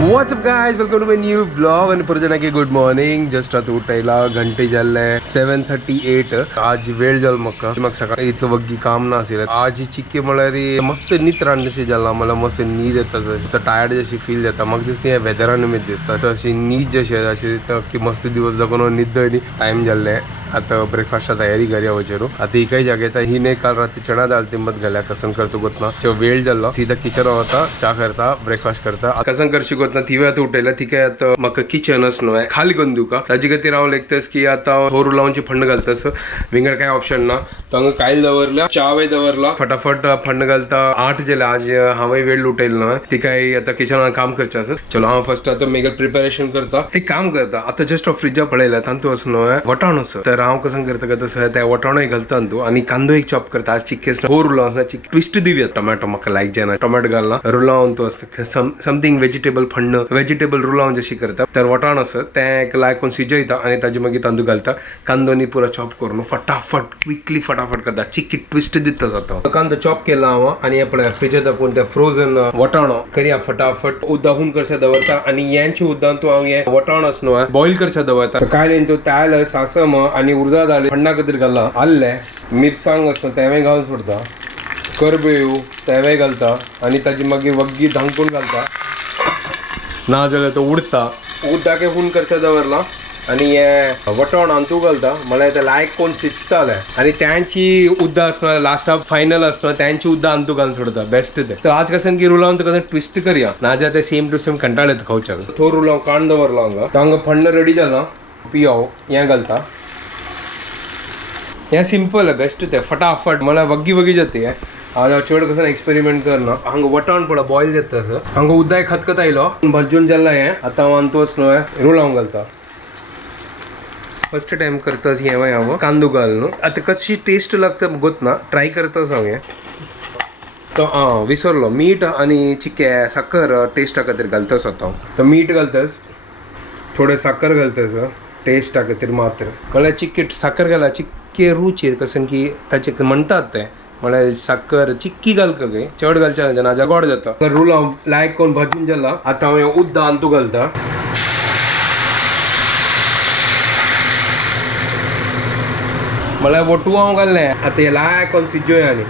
WhatsApp guys, welcome to my new blog आणि परत की गुड मॉर्निंग. जस्ट आता उठायला घंटे जाल्ले 7:38. आज वेळ जाल म्हाका सकाळी इतलं वग्गी काम ना आशिल्लें. आज चिक्के म्हळ्यार मस्त न्हीद रांदशी जाला. मला मस्त न्हीद येता, जसं टायर्ड जशी फील जाता. म्हाका दिसता हे वेदरा निमित्त दिसता. अशी न्हीद जशी अशी दिसता की मस्त दिवस जगून न्हीद आनी टाइम जाल्ले. आता ब्रेकफास्टची तयारी करया वचेरू. आता ही काही जागे ही नाही काल रात्री चणा दाल तिंबत घाल्या कसन करतो गोतना. वेळ जाल्लो सीधा किचन वता, चा करता, ब्रेकफास्ट करता. कसन करशी गोतना ती आता उठयला. ती काय आता म्हाका किचनच न्हय खाली करून दिवका. ताजे खातीर हांव लेखतस की आता होरू लावनची फंड घालतस. विंगड काय ऑप्शन ना. तो हांगा कायल दवरला, चावय दवरला, फटाफट फंड घालता. 8 जाले. आज हांवें वेळ उठयलो न्हय. ती काय आता किचनान काम करचें आसा. चलो हांव फर्स्ट आता मेगल प्रिपरेशन करता. एक काम करता, आता जस्ट फ्रिजा पळयला तांतू असं न्हय वटाण आसा. तर हांव कसं करता का तसं त्या वटाणय घालता तू आणि कांदो एक चॉप करता. आज चिक्केस हो रुलाव असना ट्विस्ट दिव्या. टोमॅटो म्हाका लायक जायना. टोमॅटो घालना रुलावन तो असता समथिंग व्हेजिटेबल फंड व्हेजिटेबल रुलावन जशी करता. तर वटाण असं त्या लायकून सिजयता आणि ताजे मागीर तांदूळ घालता. कांदोनी पुरा चॉप करून फटाफट क्विकली फटाफट करता. चिक्की ट्विस्ट दिता जाता. कांदो चॉप केला हांव आणि आपल्या फ्रिजात दाखवून त्या फ्रोझन वटाणो करया फटाफट उद्दाहून करशा दवरता. आणि यांची उद्दान तू हांव हे वटाण असनो बॉईल करशा दवरता. काय लेन तो तायल सासम आणि उर्दा दाल फंडा खातीर घालना. आल्ले मिरसांग असतो तेवे घालून सोडता. करबेव तेवे घालता आणि ताजी मागीर वग्गी धांकून घालता. ना जाल्यार तो उडता. उड्डाके खून करशा दवरला आणि हे वटण आंतू घालता. म्हळ्यार ते लायक कोण शिजताले आणि त्यांची उद्दा असणार लास्ट ऑफ फायनल असणार त्यांची उद्दा आंतू घालून सोडता. बेस्ट ते. तर आज कसन की रुलावन तो कसं ट्विस्ट करया. ना जाल्यार ते सेम टू सेम कंटाळ येता खावच्याक. तो रुलाव कांड दवरला हांगा. हांगा फंड रेडी जाला. पियाव हें घालता. हे सिंपल आहे बेस्ट ते फटाफट. मला वग्गी वग्गी जाते. आज हांव चड कसं एक्सपेरिमेंट करना. हांगा वटाण पळय बॉयल जाता असं. हांगा उदक खतखत आयलो भजून जाल्ला हें. आतां हांव आंतोस न्हय रुलावंक घालता. फर्स्ट टाइम करतास हें हांव कांदो घाल न्हू. आतां कशी टेस्ट लागता गोतना ट्राय करतास हांव हें. तो विसरलो मीठ आणि चिक्के साखर टेस्टा खातीर घालतास आता हांव. तो मीठ घालतास, थोडे साखर घालतास टेस्टा खातीर मात्र. म्हळ्यार चिक्की साखर घाला चिक्के रुची कसन की ताचे म्हणटात ते. म्हळ्यार साखर चिक्की घाल काय चड घालचे ना गोड जाता. रूल हांव लायक कोण भाजून जाला. आतां हांव उद्दा आंतू घालता. म्हळ्यार वटू हांव घाललें. आतां हे लायक कोण सिजोय आनी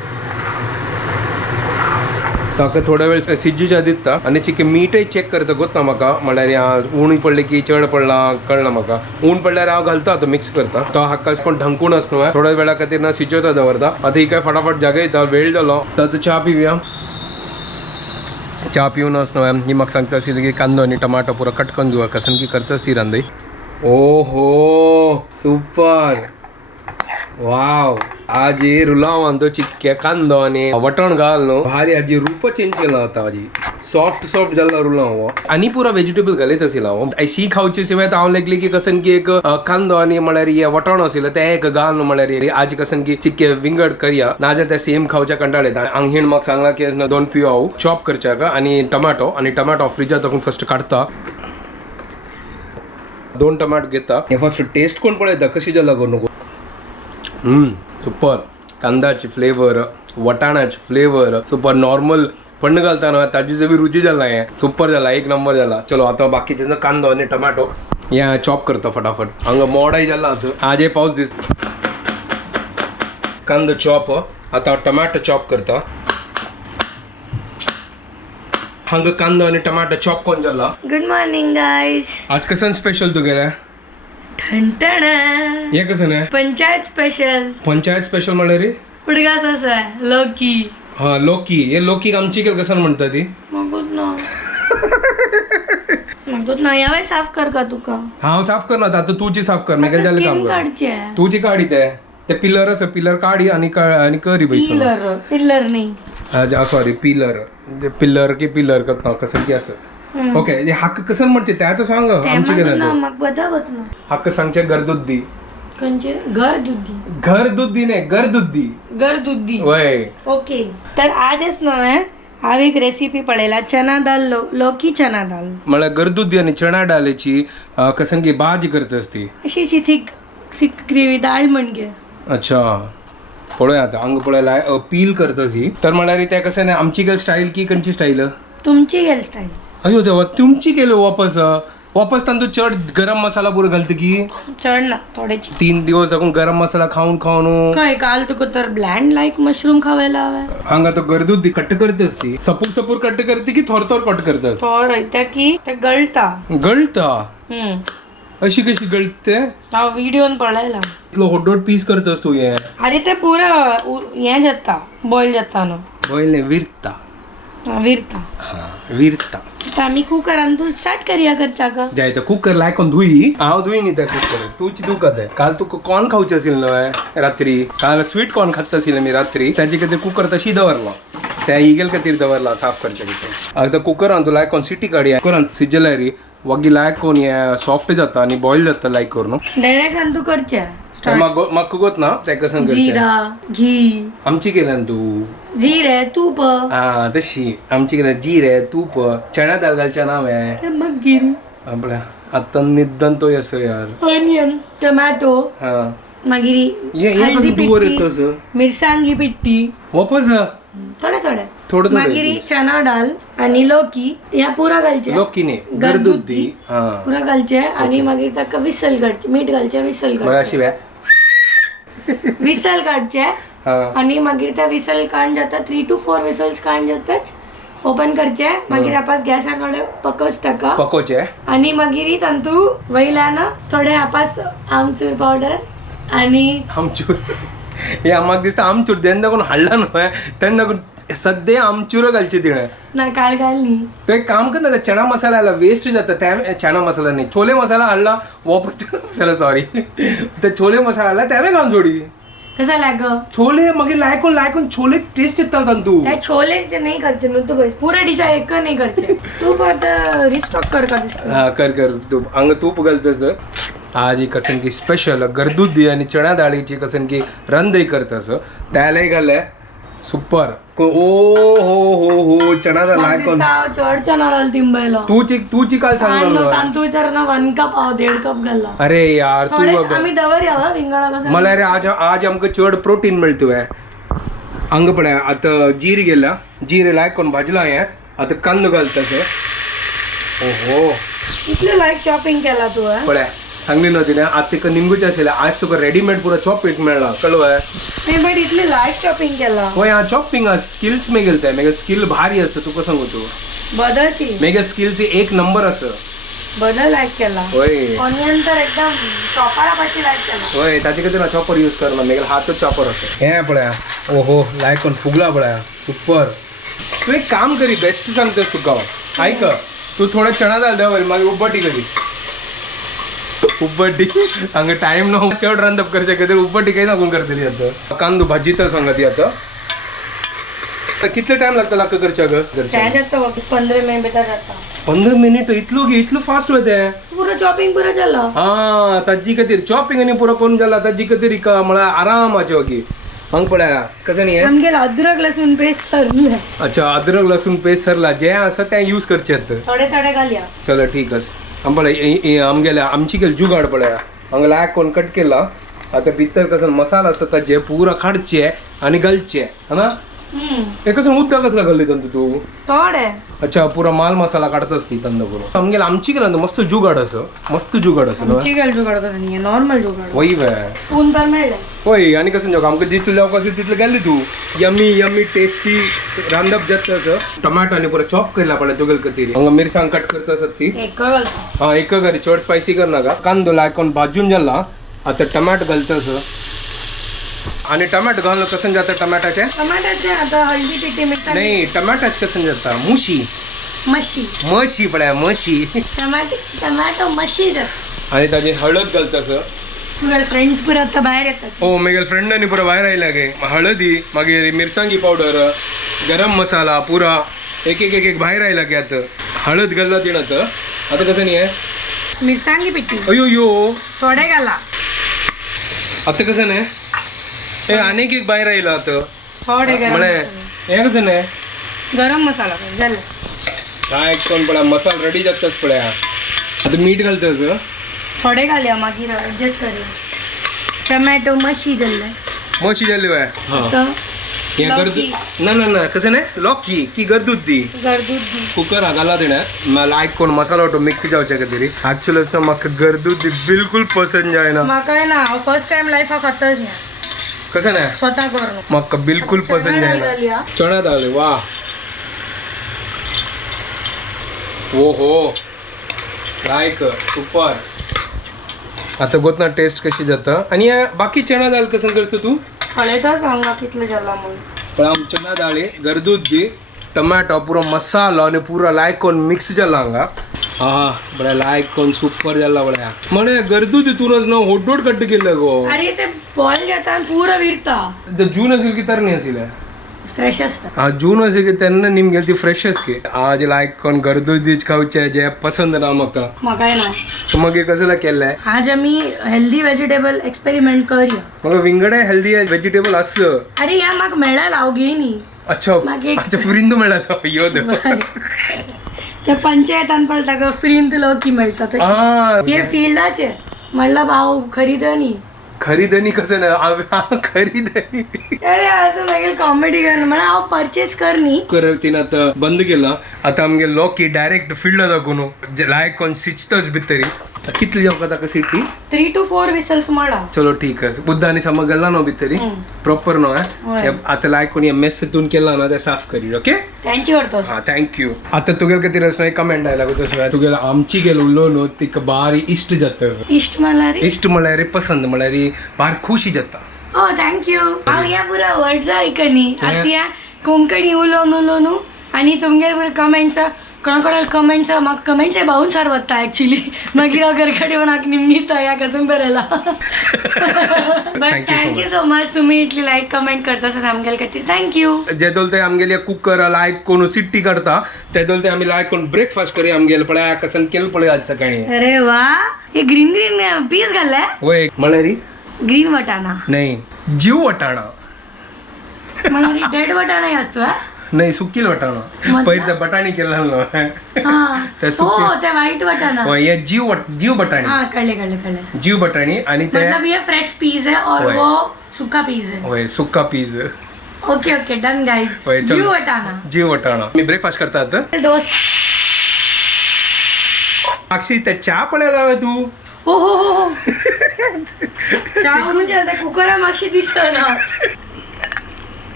ताका थोडा वेळ सिज्जूच्या दिसता. आणि चिक्के मीठय चेक करता गोता म्हाका. म्हळ्यार उण पडली की चड पडला कळना म्हाका. उण पडल्यार हांव घालता तो मिक्स करता. तो हाका कोण ढंकून असनो थोड्या वेळा खातीर ना सिजोता दवरता. आता ही काय फटाफट जागयता. वेळ जालो तर आता च्या पिवया. च्या पिवन असनो ही म्हाका सांगता आशिल्ली की कांदो आनी टमाटो पुरो कट करून घेवया. कसन की करतास ती रांदई. ओहो सुपर वाव. आज रुलाव आंदो चिक्के कांदो आणि वटण घाल न्हू भारी. हाजी रूप चेंज केला होता. हाजी सॉफ्ट जाला रुलाव आणि पुरा व्हेजिटेबल घालीत आशिल्लो हांव. शी खावचे शिवाय हांव लागली की कसन की एक कांदो आणि म्हळ्यार हे वटण आशिल्लो ते एक घाल न्हू. म्हळ्यार आज कसन की चिक्के विंगड करया. ना जाल्यार ते सेम खावच्या कंटाळ येता. आंगहीण म्हाका सांगला की 2 पियो चॉप करच्या आणि टमाटो फ्रिजात दाखवून फर्स्ट काढता. 2 टमाटो घेता. हे फर्स्ट टेस्ट कोण पळयता कशी जाला करू नको. सुपर. कांदाची फ्लेवर, वटाणाची फ्लेवर सुपर. नॉर्मल फंड घालता ताजी जवी रुची जाला. हे सुपर जाला. एक नंबर जाला. चलो आता बाकीचे कांदो आणि टमाटो या चॉप करता फटाफट. हांगा मोडाय जाला आता. आज पावस दिस. कांदो चॉप. आता टमाटो चॉप करता. हांगा कांदो आणि टमाटो चॉप कोण जाला. Good morning guys. आज कसन स्पेशल तुगेले. ठणठण हे कसं आहे पंचायत स्पेशल. पंचायत स्पेशल म्हळ्यार उडगाच असा लोकी. हा लोकी. हे लोकी आमची कसं म्हणता ती. मगूत ना यावेळी साफ कर का तुका. हांव साफ करना. आता तुची साफ कर. मेगेल जाले काम कर. तुची काढी ते पिलर असं पिलर काढी आणि करी बैसून. पिल्लर नाही सॉरी पिलर की पिलर करता कसं की असं. ओके हक्क कसं म्हणते त्या तर सांग आमची हक्क सांगचे गरदुद्दी. घर दुद्दी नाही गरदुद्दी वय. ओके तर आजच ना हांव एक रेसिपी पळयला. चना दाल लौकी चना दाल. म्हळ्यार गरदुद्दी आणि चणा डालेची कसंगी भाजी करता ती. अशी थिक ग्रेवी डाळ म्हणजे. अच्छा पळोवया आता हांगा पळयला पील करतस ही तर म्हळ्यार त्या कशें न्ही आमची काय स्टाईल की खंयची स्टाईल तुमची हेअर स्टाईल अयो देवा तुमची केलं वापस तांतू चड गरम मसाला पुरो घालता की चढ ना थोड्याची 3 दिवस जाऊन गरम मसाला खाऊन काय काल तुका तर ब्लँड लाईक मशरूम खावायला हवाय हांगा तो गर्दूत कट करतस ती सपूर कट करते की थोर कट करतस थोर त्या की ते गळता गळता हम्म अशी कशी गळते हा व्हिडिओन पळयला इतलो होडोड पीस करतस तू हे अरे ते पुरं हें जाता बॉईल जाता न्हू बोलणे विरता विरता विरता तर आम्ही कुकरान तू स्टार्ट करूया करचा का जाय तर कुकर लायकोन धुई हांव धुई न्ही त्या कुकर तूची दुखत आहे काल तू कॉर्न खावचे असेल न्हय रात्री काल स्वीट कॉर्न खात असेल मी रात्री त्याची खातीर कुकर तशी दवरला त्या इगेल खातीर दवरला साफ करचे खातीर आता कुकरान तू लायकोन सिटी काडया कुकरान सिजला रे वगी लायकोन हे सॉफ्ट जाता आणि बॉईल जाता लायक करून डायरेक्ट आनी तू करच्या म्हाका कुगत ना त्या कसन करचे जिरा घी आमची केल्यान तू जिरे तूप हा तशी आमची केल्यान जिरे तूप चणा दाल घालच्या नाव आहे ते मग गिरी आपल्या आता निदान तो असं यार ऑनियन टोमॅटो हा मागीर ये हळदी कसं दुवर पिट्टी येतस मिरसांगी पिट्टी वापस थोडे थोडं मागीर चना डाल आणि लौकी या पुरा घालचे लोकीने गर्दुद्दी हा पुरा घालचे आणि मागीर ताका विसल काडचे मीठ घालचे विसल मला काडचे शिव्या विसल काडचे हा आणि मागीर त्या विसल काढ जाता 3 to 4 विसल्स काढ जातात ओपन करचे मागीर आपास गॅसार थोडे पकोवच ताका पकोचे आणि मागीर तांतू वयल्यान थोडे आपास आमचूर पावडर आणि आमचूर हे म्हाका दिसता आमचूर जेन्ना कोण हाडला न्हय तेन्ना सद्या आमचूर घालचे तिणें ना काल घालनी तो एक काम कर ना त्या चना मसाला आला वेस्ट जाता त्या चना मसाला नाही छोले मसाला हाडला वापस चना मसाला सॉरी त्या छोले मसाला आला त्यावे घालून जोडी कसा लाग छोले मागीर लायकोन छोले टेस्ट येता तू त्या छोले ते नाही करचे न्हू तू बस पुरा डिशा एक नाही करचे तू आता रिस्टॉक कर का दिसतो हा कर तूप हांगा तूप घालतस आज ही कसन की स्पेशल गर्दुद्दी आणि चणा डाळीची कसन की रंदई करतस त्यालाही घालय सुपर ओ हो चणा डाळ लायकोन चड चना डाल तिंबयला तूची काल सांगलो तांदूळ तर ना 1 कप 1.5 कप घालला अरे यार तू बघ आम्ही दवर यावा विंगडा कसा मला रे आज आमकां चड प्रोटीन मेळतोय हांगा पळय आतां जीर गेला जीर लायकोन भाजला हे आतां कांदो घालतस ओहो इतले लायक शॉपिंग केला तू पळय सांगली नव्हती ना आज तिका निंगूचे आसले आज तुका रेडीमेड पुरो चॉप पीठ मेळला कळवय नाही बट इतले लायक शॉपिंग केला होय हा चॉपिंग स्किल्स मेगेल ते मेगेल स्किल भारी असतं तुका सांगू तू बदलची मेगेल स्किलची एक नंबर असं बदल लायक केला होय ऑनियन तर एकदम चॉपारा पाशी लायक केला होय ताचे खातीर चॉपर यूज करना मेगेल हातच चॉपर असतो हे पळया ओहो लायकोन फुगला पळया सुपर तू एक काम करी बेस्ट सांगतोस तुका ऐक तू थोडं चणा डाळ दवर मागीर उब्बटी करी उब्बटी हांगा टाइम ना चड रांदप करचे खातीर उब्बटी काही नाकून करतली आता कांदो भाजी तर सांगा ती आता कितले टाइम लागता करच्या ग त्याच्यात 15 मिनिट भितर जाता 15 मिनिट इतलो फास्ट वते पुरो चॉपिंग पुरो जाला हा ताजी खातीर चॉपिंग आनी पुरो कोण जाला ताजी खातीर म्हळ्यार आरामाचे वगी हांग पळया कसं नाही आमगेला अद्रक लसूण पेस्ट सरले अच्छा अद्रक लसूण पेस्ट सरला जे आसा तें यूज करचेत थोडे घालया चलो ठीक आस पळय आमगेल्या आमची गेली जुगाड पळया हांगा लायक कोण कट केला आता भितर कसं मसाला आसा ताजे पुरा काडचे आनी घालचे हा ना हे कसं उदका कसला घालली तंतू तू थोडे अच्छा पुरा माल मसाला काढत असती तंद पुरो आमगेला आमची केला मस्त जुगाड असं चिकन जुगाड कसं नाही नॉर्मल जुगाड वय वे स्पून तर मिळले होय आणि कसं जाऊ आमकां जितलं जावं कसं तितलं घाली तू यमी टेस्टी रांदप जास्त असं टोमॅटो आणि पुरा चॉप केला पडला तुगेल कधी हांगा मिरसांग कट करता असत ती एक घालता हा एक घरी चड स्पायसी कर नाका कांदो लायकोन भाजून जाला आता टमाट घालतस आणि टमाट घालणं कसं जातं टमाटाचे आता हळदी पिठी मिरसांग नाही टमाटाच कसं जाता म्हशी पड्या म्हशी टमाटो मशी आणि ताजी हळद घालतस तुझ्या फ्रेंड्स पुरा आता बाहेर येतात हो मेगेल फ्रेंडांनी पुरा बाहेर आयला गे हळदी मागीर मिरसांगी पावडर गरम मसाला पुरा एक बाहेर आयला गे आता हळद घालला तिण आता कसं नाही आहे मिरसांगी पिठी अयो यो थोडे घाला आता कसं नाही हे अनेक एक बाहेर आयला आता थोडे म्हणे हे कसं नाही गरम मसाला झालं काय कोण पडा मसाला रेडी जातच पड्या आता मीठ घालतस थोडे घालया मागीर ऍडजस्ट करूया टमॅटो मशी जाल्ले मोशी जाली वय आता हे गर्दू ना ना ना कसं नाही लॉकी की गर्दूत दी गर्दूत दी कुकर हागाला देना मला आयकोन मसाला वाटो मिक्सी जावचे कधी ऍक्च्युअली ना म्हाका गर्दूत दी बिलकुल पसंद जायना म्हाका आहे ना फर्स्ट टाइम लाईफ खातच नाही कसं नाही स्वतः करून म्हाका बिलकुल पसंद जायना चणा डाळ वा ओ हो लायक सुपर आता गोतना टेस्ट कशी जाता आणि या बाकी चणा डाळ कसं करतो तू कळेता सांगा कितलं झाला म्हणून पण आम चणा डाळी गर्दूत दी टमाटो पूरा मसाला आणि पूरा लायकोन मिक्स जाला हांगा हा बड़ा लायकोन सुपर जाला बड़ा म्हणे गर्दूत तितूनच ना होडोड कट्ट केलं गो अरे ते बॉल घेता आणि पुरं विरता जून असेल की तर नाही असेल फ्रेश असतं हा जून असेल की त्यांना निम गेल ती फ्रेशच की आज लायकोन गर्दूत दीच खाऊचे जे पसंद ना म्हाका म्हाका आहे ना तर मग हे कसला केलंय आज आम्ही हेल्दी व्हेजिटेबल एक्सपेरिमेंट करूया मग विंगडे हेल्दी व्हेजिटेबल असं अरे या म्हाका मेळायला हांव घेयनी अच्छा मागे एक- अच्छा पुरिंदू मिळाला यो देव त्या पंचायतान पडता ग फ्रीन तुला की मेळटा तशी. हा हे फिल्डाचे म्हणलं भाऊ खरीदनी खरीदनी कसं नाही खरीदनी अरे आता मागील कॉमेडी कर म्हणा हांव परचेस करनी कर तिने आता बंद केला आता आमगे लॉकी डायरेक्ट फील्ड दाखवून लायक कोण सिचतच भितरी कितली जाऊ का सिटी 3 to 4 विसल्स म्हणा चलो ठीक आहे बुद्धाने समजला नो भितरी प्रॉपर नो आहे आता लायक कोणी मेस तून केला ना ते साफ करी ओके त्यांची करतोस हा थँक्यू आता तुगेल किती रस नाही कमेंट आयला तसं तुगेल आमची गेलो उलोलो तिक बारी इष्ट जात इष्ट मला रे इष्ट म्हळ्यार रे पसंद म्हळ्यार बार खुशी जाता हो थँक्यू हांव या पुरा वर्ड्स आयकनी आता कोंकणी उलोवन उलोवन आणि तुमगे पुरे कमेंट्स कोणाकोणाला कमेंट्स म्हाका कमेंट्स भाऊन सार वता ऍक्च्युली मागीर हांव घरकडे म्हाका निमणिता या कसं बरेला बट थँक्यू सो मच तुम्ही इतली लायक कमेंट करता आमगेल खातीर थँक्यू जे दोल ते आमगेले कुकर लायक कोण सिट्टी करता ते दोल ते आम्ही लायक कोण ब्रेकफास्ट करी आमगेले पळय कसं केलं पळय आज सकाळी अरे वा हे ग्रीन ग्रीन पीस घालले वय म्हळ्यारी ग्रीन वटाणा नाही जीव वटाणा मला डेड वटाणा असतो हा? नाही सुकील वटाणा मधला? पहिले बटाणी केला हा. ते हो सुकी ते व्हाईट वटाणा हे जीव बटाणी हाँ कळले कळले कळले जीव बटाणी आणि ते मतलब ये फ्रेश पीस है और वही. वो सूखा पीस है होय सुक्का पीज ओके ओके डन गाइस वही, चलो. जीव वटाणा जीव वटाणा मी ब्रेकफास्ट करता आता दोस्त अक्षी त्या चहा पळायला हवे तू हो हो हो हो चहा म्हणजे आता कुकरा मागशी दिसना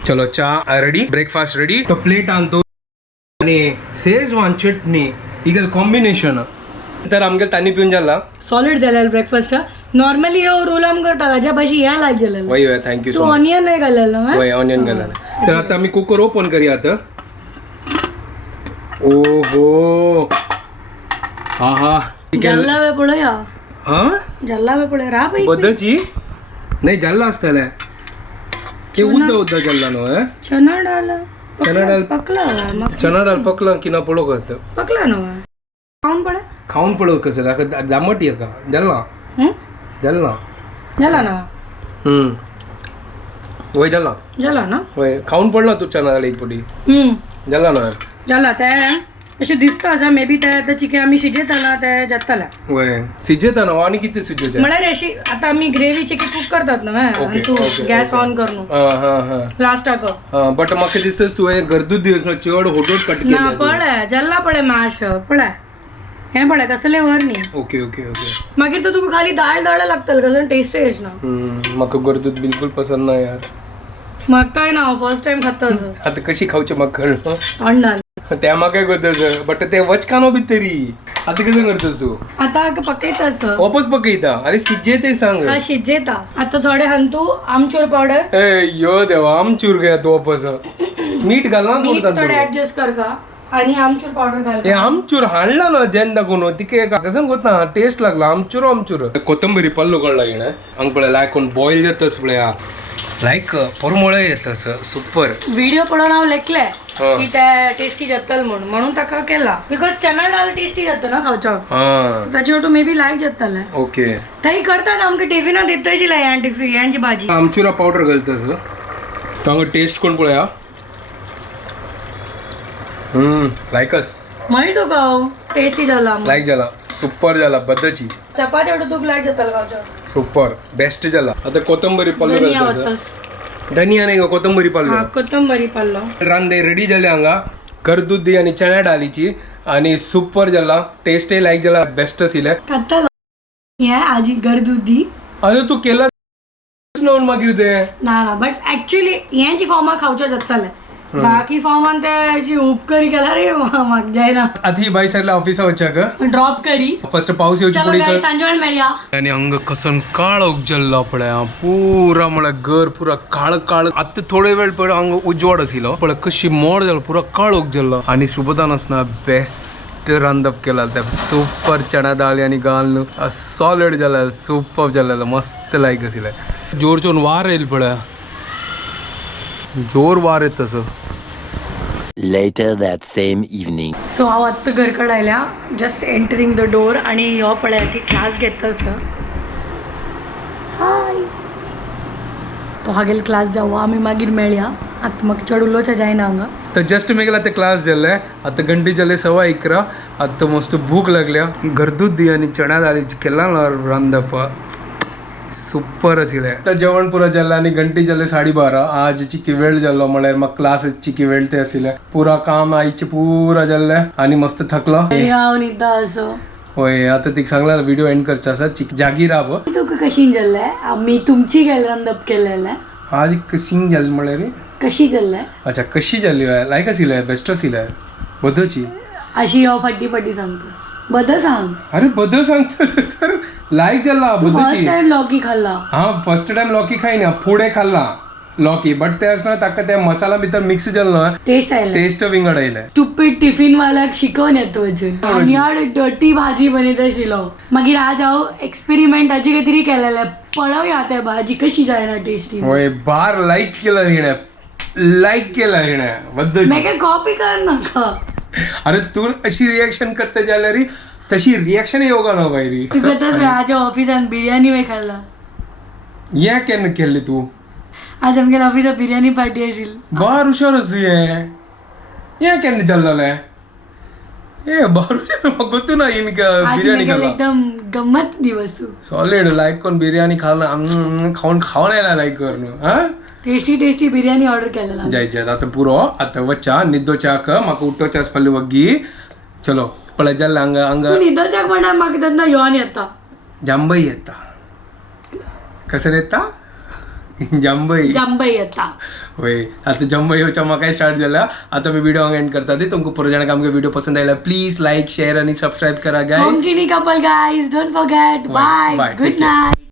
चलो चहा रेडी ब्रेकफास्ट रेडी तो प्लेट आणतो आणि शेजवान चटणी इगल कॉम्बिनेशन तर आमगे तानी पिऊन जाला सॉलिड झालेलं ब्रेकफास्ट नॉर्मली हे रोल आम करता ताज्या भाजी या लागलेलं वय वय थँक्यू तू सो मच ऑनियन नाही घालेलं ना वय ऑनियन घाला तर आता आम्ही कुकर ओपन करूया आता ओहो हा हा जल्ला वे पळया हा जल्ला वे पळया रा बाई बद्दची नाही जल्ला असताला ते उद्दा जल्ला नो चना डाला चना डाल पकला मग चना डाळ पकलं की ना पळो करत पकला ना खाऊन पडा खाऊन पळो कसं दामट ये का जल्ला जल्ला झाला ना वय जल्ला झाला ना वय खाऊन पडला तू चना डाळ एक पोटी जल्ला ना झाला ते अशें दिसता असं मे बी ते चिके आमी शिजयताना ते जातले वय सिजेता ना आणि किती सिजेता म्हळ्यार अशी आता आमी ग्रेवी चिके कुक करतात ना ओके, तू ओके, गॅस ऑन करून हा हा हा लास्टाक बट म्हाका दिसतास तू गर्दूत दिवस ना चड होटोट कट ना केले पळय जल्ला पळय माश पळय हे पळय कसले वर न्ही ओके ओके ओके मागीर तर तुका खाली दाळ दाळ लागतले कसं टेस्ट येच ना म्हाका गर्दूत बिलकुल पसंद ना यार म्हाका काय ना फर्स्ट टाइम खाता असं आता कशी खावचे म्हाका कळलं अंडान त्या म्हाका करतस बट ते वचकानो भितरी आता कसं करतस तू आता पकयता असं वापस पकयता अरे सिजे ते सांग हा शिजयता आता थोडे हंतू आमचूर पावडर ए यो देवा आमचूर घ्या तू वापस मीठ घाल ना मीठ कोणता थोडे ऍडजस्ट कर का आणि आमचूर पावडर घाल हे आमचूर हाडला ना जेन्ना कोण तिके कसं गोतना टेस्ट लागला आमचूर आमचूर कोथंबरी पल्लो कळला येणं हांग पळय लायक कोण बॉईल जातस पळय लायक परमळे येतस सुपर व्हिडिओ पळोवन हांव लेखले की ते टेस्टी जातल म्हणून ताका केला बिकॉज चना डाळ टेस्टी जाता ना खावच्याक हा ताचे वाटो मे बी लायक जातले ओके थंय करतात आमकां टिफिनां दिताची लाय टिफिन यांची भाजी आमचुरा पावडर घालतस हांगा टेस्ट कोण पळया लायकस म्हण तुका टेस्टी जाला लायक जाला सुपर जाला बद्दची चपाती वाटो तुका लायक जातल खावच्याक सुपर बेस्ट जाला आता कोथंबरी पल्लो धनिया घालतस वतस धनिया नाही कोथंबरी हा पाल्लो कोथंबरी पाल्लो रांदे रेडी झाले हांगा करदुदी आणि चण्या डालीची आणि सुपर जाला टेस्ट लायक जाला बेस्ट आशिल्ले कांता हे आजी गरदुदी अरे तू केला नवून मागीर ते ना बट ऍक्च्युली यांची फॉर्मा खावच्यो जातले बाकी फॉर्मान ते अशी उपकरी केला रे म्हाका जायना आता ही बाई सगळ्या ऑफिसा वच्चा का ड्रॉप करी फर्स्ट पाऊस येवची चलो पडी गाइस सांजे वेळ मेळया आणि अंग कसन काळ उगजल्ला पळय पुरा म्हळ्यार घर पुरा काळ काळ आता थोडे वेळ पळय अंग उजवाड आशिल्लो पळय कशी मोड जाला पुरा काळ उगजल्लो आणि सुबोधान असना बेस्ट रांदप केला त्या सुपर चणा दाळ आणि घालून सॉलिड जाला सुपर जालेलो मस्त लायक आशिल्लें जोरचोन वार येईल पळय जोर वार येत तसं Later that same evening. So हांव आत्ता घर कडेन आयल्या जस्ट एंटरिंग द डोर आणि हो पळय ती क्लास घेता हाय तो हागेल क्लास जावं आमी मागीर मेळया आतां म्हाका चड उलोवचें जायना हांगा तर जस्ट मेगला ते क्लास जाले आता घंटी जाले 11:15 आता मस्त भूक लागल्या घरदूध आणि चणा दाळीची केला रांदप सुपर आशिल्लें तर जेवण पुरो जालें आनी घंटी जाले 12:30 आज चिकी वेळ जालो म्हळ्यार म्हाका क्लास चिकी वेळ ते आशिल्लें पुरा काम आयचे पुरा जाल्लें आनी मस्त थकलो आनी हांव न्हिदा असो होय आता तिका सांगला व्हिडिओ एंड करचा आसा चिक जागी राव तुका कशी जाल्लें आमी तुमची गेल रांदप केलेलें आज कशी जाली म्हळ्यार कशी जाल्लें अच्छा कशी जाली लायक आशिल्लें बेस्ट आशिल्लें बदची अशी हांव फाटी फाटी सांगता बदल सांग अरे बदल सांगता तर लायक जाला फर्स्ट बदची टाइम लॉकी खाल्ला हा फर्स्ट टाइम लॉकी खायना फुडें खाल्ला लॉकी बट ते असना ताका त्या मसाला भितर मिक्स जालो टेस्ट आयला टेस्ट विंगड आयले स्टुपीड टिफिन वाल्याक शिकवून येतो अजून आणि हाड डटी भाजी बनयत आशिल्लो मागीर आज हांव एक्सपेरिमेंट हाची कितें तरी केलेलें पळोवया ते भाजी कशी जायना टेस्टी होय बार लायक केला हिणे लायक केला हिणे बद्दल मागीर कॉपी कर नाका अरे तू अशी रिएक्शन करता जाल्यार तशी रिएक्शन येवगा न्हू बायरी तुका तसं आज ऑफिसान बिर्याणी बी खाल्ला ये केन्ना केल्ली तू आज आमच्या ऑफिसात बिर्याणी पार्टी आशिल्ली बार हुशार आसा ये केन्ना जाल्लोलें ये बार हुशार म्हाका गोतू ना हिण आज बिर्याणी मागीर खाल्ला एकदम गंमत दिवस तू सॉलिड लायक कोण बिर्याणी खाल्ला खाऊन आयला लायक कर न्हू हा टेस्टी टेस्टी बिर्याणी ऑर्डर केलेला जय जय आता पुरो आता वच्चा निद्दोचाक म्हाका उठोवच्यास पडले वग्गी चलो पळय जाल्लें हांगा तू न्हिदोच्याक म्हणल्यार म्हाका तेन्ना येवन येता जांबई येता कसं येता जांबई येता होय आता जांबई येवच्या म्हाकाय स्टार्ट जाला आता मी व्हिडिओ एंड करता ती तुमकां पुरो जाणांक आमगे व्हिडिओ पसंद आयला प्लीज लाईक शेअर आणि सबस्क्राईब करा guys couple guys don't forget bye Bye. Good Take care. Night